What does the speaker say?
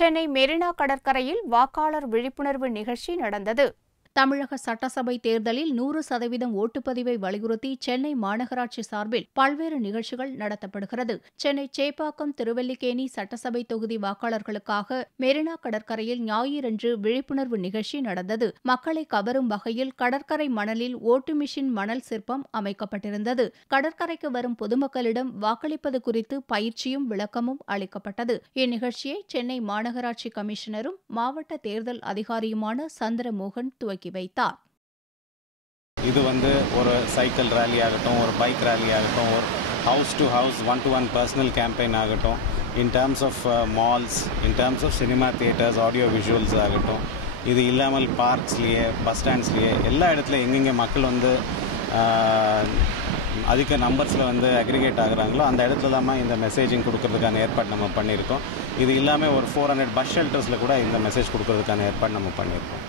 சென்னை மெரினா கடற்கரையில் வாக்காளர் விழிப்புணர்வு நிகழ்ச்சி நடந்தது. தமிழக சட்டசபை தேர்தலில் 100% ஓட்டுப்பதிவை வலியுறுத்தி சென்னை மாநகராட்சி சார்பில் பல்வேறு நிகழ்ச்சிகள் நடத்தப்படுகிறது. சென்னை சேப்பாக்கம் திருவல்லிக்கேணி சட்டசபை தொகுதி வாக்காளர்களுக்காக மெரினா கடற்கரையில் ஞாயிறன்று விழிப்புணர்வு நிகழ்ச்சி நடந்தது. மக்களை கவரும் வகையில் கடற்கரை மணலில் ஓட்டு மிஷின் மணல் சிற்பம் அமைக்கப்பட்டிருந்தது. கடற்கரைக்கு வரும் பொதுமக்களிடம் வாக்களிப்பது குறித்து பயிற்சியும் விளக்கமும் அளிக்கப்பட்டது. இந்நிகழ்ச்சியை சென்னை மாநகராட்சி கமிஷனரும் மாவட்ட தேர்தல் அதிகாரியுமான சந்திரமோகன் துவக்கி வைத்தார். இது ஒரு சைக்கிள் ரேலி ஆகட்டும், ஒரு பைக் ரேலி ஆகட்டும், ஒரு house to house 1-to-1 personal campaign ஆகட்டும், in terms of malls, in terms of cinema theatres, audio visuals ஆகட்டும், இது இல்லாமல் பார்க்ஸ்லேயே, பஸ் ஸ்டாண்ட்ஸ்லேயே எல்லா இடத்துலையும் எங்கெங்கே மக்கள் அதிக நம்பர்ஸில் அக்ரிகேட் ஆகுறாங்களோ அந்த இடத்துல தான் இந்த மெசேஜிங் கொடுக்கறதுக்கான ஏற்பாடு நம்ம பண்ணியிருக்கோம். இது இல்லாமல் ஒரு 400 பஸ் ஷெல்டர்ஸில் கூட இந்த மெசேஜ் கொடுக்கறதுக்கான ஏற்பாடு நம்ம பண்ணியிருக்கோம்.